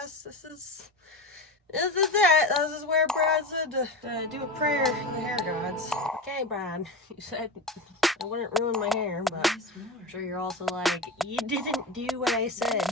guess this is it. This is where Brad said to do a prayer to the hair gods. Okay, Brad, you said it wouldn't ruin my hair, but I'm sure you're also like, you didn't do what I said.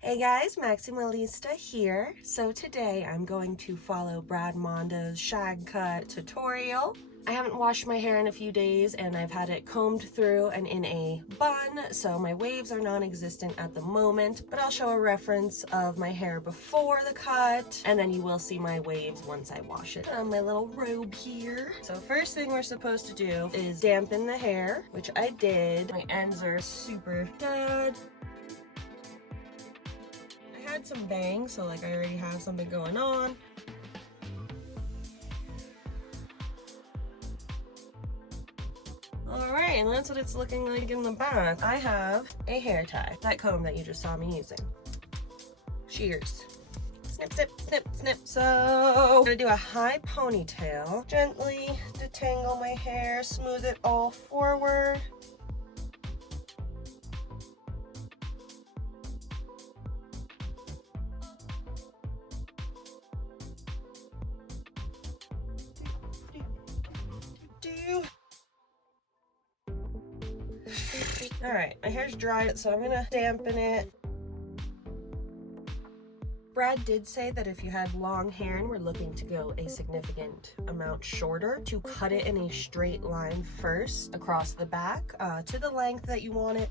Hey guys, Maximalista here. So today I'm going to follow Brad Mondo's shag cut tutorial. I haven't washed my hair in a few days and I've had it combed through and in a bun, so my waves are non-existent at the moment, but I'll show a reference of my hair before the cut and then you will see my waves once I wash it. On my little robe here. So first thing we're supposed to do is dampen the hair, which I did. My ends are super dead. Had some bangs, so like I already have something going on. Alright, and that's what it's looking like in the back. I have a hair tie, that comb that you just saw me using. Shears. Snip, snip, snip, snip. So I'm gonna do a high ponytail. Gently detangle my hair, smooth it all forward. Alright, my hair's dry, so I'm gonna dampen it. Brad did say that if you had long hair and were looking to go a significant amount shorter, to cut it in a straight line first across the back to the length that you want it.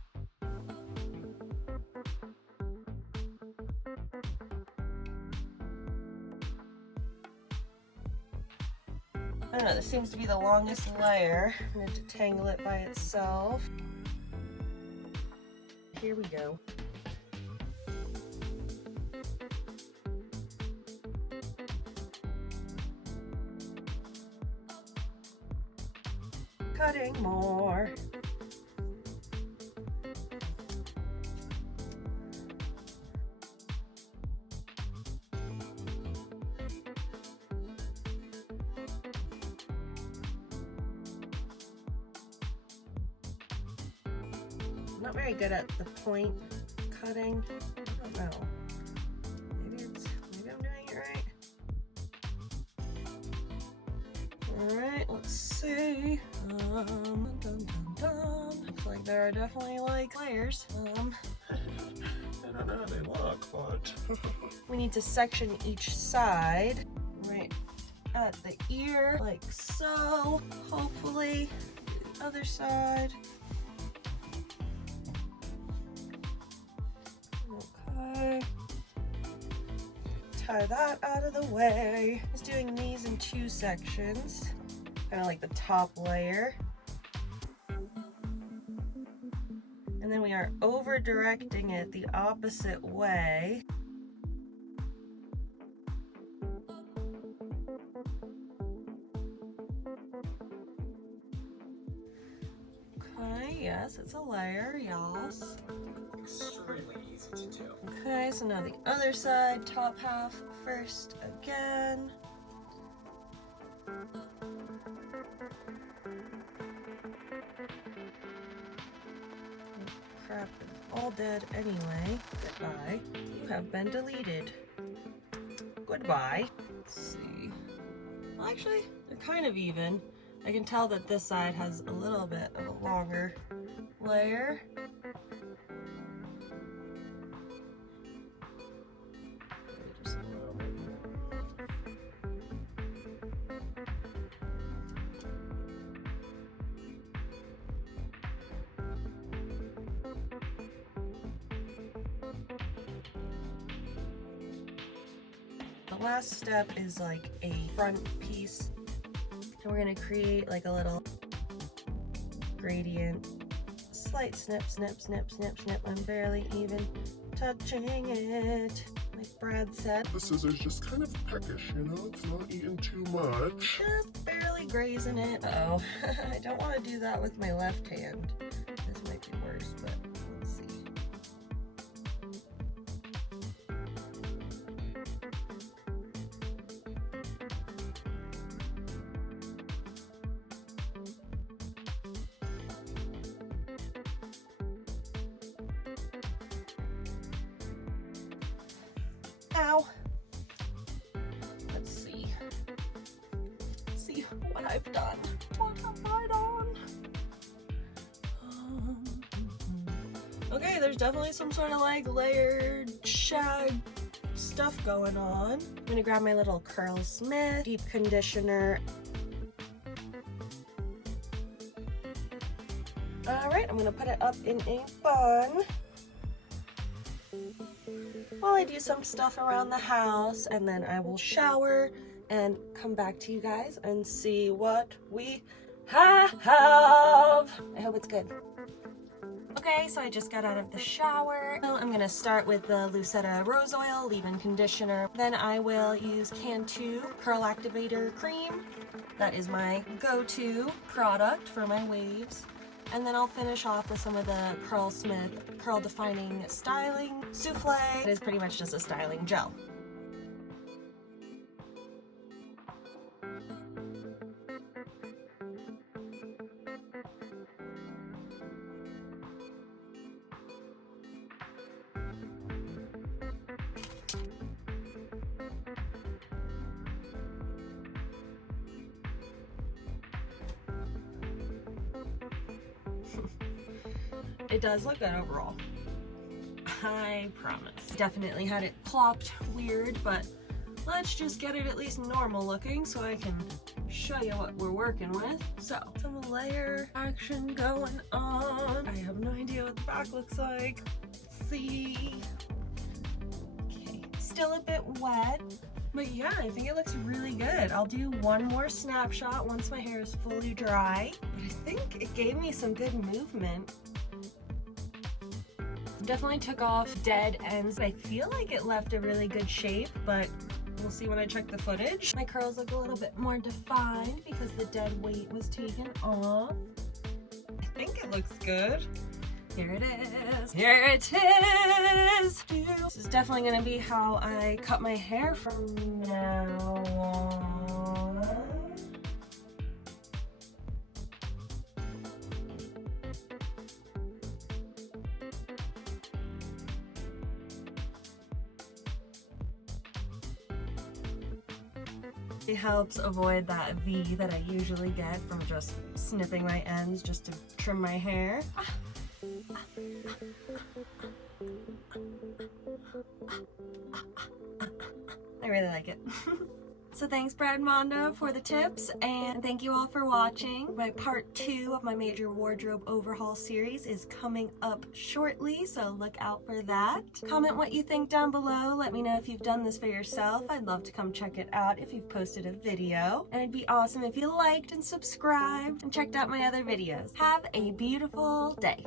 I don't know, this seems to be the longest layer. I'm going to detangle it by itself. Here we go. Cutting more. I'm not very good at the point cutting. I don't know. Maybe I'm doing it right. Alright, let's see. Dun, dun, dun. Looks like there are definitely like layers. I don't know how they look, but we need to section each side right at the ear, like so. Hopefully, the other side. Okay. Tie that out of the way. Just doing these in two sections. Kind of like the top layer. And then we are over directing it the opposite way. Okay, yes, it's a layer, yes. extremely easy to do. Okay, so now the other side, top half first again. Crap, it's all dead anyway. Goodbye. You have been deleted. Goodbye. Let's see. Well, actually, they're kind of even. I can tell that this side has a little bit of a longer layer. Just a little bit more. The last step is like a front piece. And we're gonna create like a little gradient. Slight snip, snip, snip, snip, snip. I'm barely even touching it. Like Brad said. The scissors just kind of peckish, you know? It's not eating too much. Just barely grazing it. Uh-oh. I don't want to do that with my left hand. This might be worse, but let's see. Ow. Let's see. See what I've done. What have I done? Okay, there's definitely some sort of like layered shag stuff going on. I'm gonna grab my little Smith deep conditioner. All right, I'm gonna put it up in a bun while I do some stuff around the house, and then I will shower and come back to you guys and see what we have. I hope it's good. Okay, so I just got out of the shower. So I'm gonna start with the Lucetta Rose Oil leave-in conditioner. Then I will use Cantu Curl Activator Cream. That is my go-to product for my waves. And then I'll finish off with some of the Smith Curl Defining Styling Souffle. It is pretty much just a styling gel. It does look good overall, I promise. Definitely had it plopped weird, but let's just get it at least normal looking so I can show you what we're working with. So, some layer action going on. I have no idea what the back looks like. Let's see. Okay, still a bit wet. But yeah, I think it looks really good. I'll do one more snapshot once my hair is fully dry. But I think it gave me some good movement. Definitely took off dead ends. I feel like it left a really good shape, but we'll see when I check the footage. My curls look a little bit more defined because the dead weight was taken off. I think it looks good. Here it is. Here it is. This is definitely going to be how I cut my hair from now on. It helps avoid that V that I usually get from just snipping my ends just to trim my hair. I really like it. So thanks Brad Mondo for the tips, and thank you all for watching. My part 2 of my major wardrobe overhaul series is coming up shortly, so look out for that. Comment what you think down below. Let me know if you've done this for yourself. I'd love to come check it out if you've posted a video. And it'd be awesome if you liked and subscribed and checked out my other videos. Have a beautiful day.